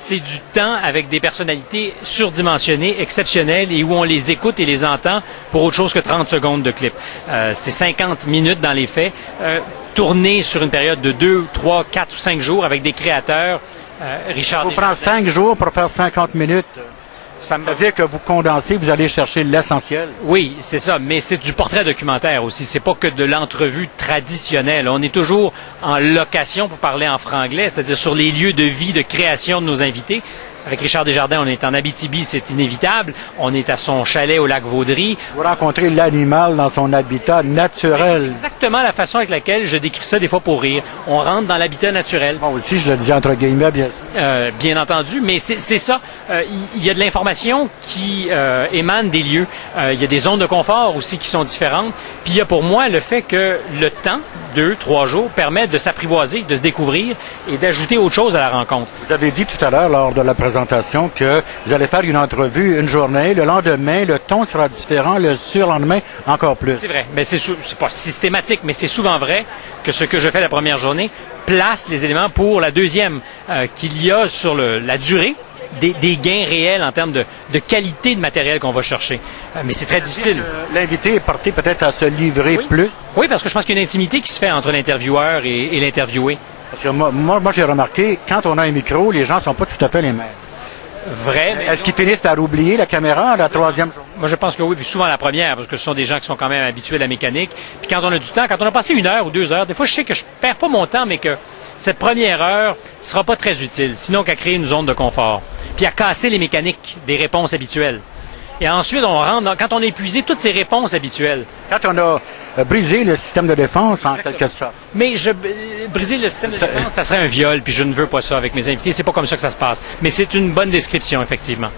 c'est du temps avec des personnalités surdimensionnées, exceptionnelles, et où on les écoute et les entend pour autre chose que 30 secondes de clip. C'est 50 minutes dans les faits, tourné sur une période de 2, 3, 4 ou 5 jours avec des créateurs. Richard Vous prend 5 jours pour faire 50 minutes. Ça veut dire que vous condensez, vous allez chercher l'essentiel. Oui, c'est ça, mais c'est du portrait documentaire aussi. C'est pas que de l'entrevue traditionnelle. On est toujours en location, pour parler en franglais, c'est-à-dire sur les lieux de vie, de création de nos invités. Avec Richard Desjardins, on est en Abitibi, c'est inévitable. On est à son chalet au lac Vaudry. Vous rencontrez l'animal dans son habitat naturel. C'est exactement la façon avec laquelle je décris ça des fois pour rire. On rentre dans l'habitat naturel. Moi aussi, je le disais entre guillemets, bien sûr. Bien entendu, mais c'est ça. Il y a de l'information qui émane des lieux. Il y a des zones de confort aussi qui sont différentes. Puis il y a pour moi le fait que le temps, 2, 3 jours, permet de s'apprivoiser, de se découvrir et d'ajouter autre chose à la rencontre. Vous avez dit tout à l'heure, lors de la présentation, que vous allez faire une entrevue une journée, le lendemain, le ton sera différent, le surlendemain, encore plus. C'est vrai, mais c'est pas systématique, mais c'est souvent vrai que ce que je fais la première journée place les éléments pour la deuxième, qu'il y a sur la durée des gains réels en termes de qualité de matériel qu'on va chercher. Mais c'est très difficile. L'invité est porté peut-être à se livrer plus. Oui, parce que je pense qu'il y a une intimité qui se fait entre l'intervieweur et l'interviewé. Parce que moi j'ai remarqué, quand on a un micro, les gens sont pas tout à fait les mêmes. Vrai. Est-ce qu'ils finissent par oublier la caméra à la troisième journée? Moi, je pense que oui, puis souvent la première, parce que ce sont des gens qui sont quand même habitués à la mécanique. Puis quand on a du temps, quand on a passé 1 heure ou 2 heures, des fois, je sais que je perds pas mon temps, mais que cette première heure sera pas très utile, sinon qu'à créer une zone de confort, puis à casser les mécaniques des réponses habituelles. Et ensuite, on rentre quand on a épuisé toutes ces réponses habituelles. Quand on a brisé le système de défense, en quelque sorte. Mais briser le système de défense, ça serait un viol, puis je ne veux pas ça avec mes invités. C'est pas comme ça que ça se passe. Mais c'est une bonne description, effectivement.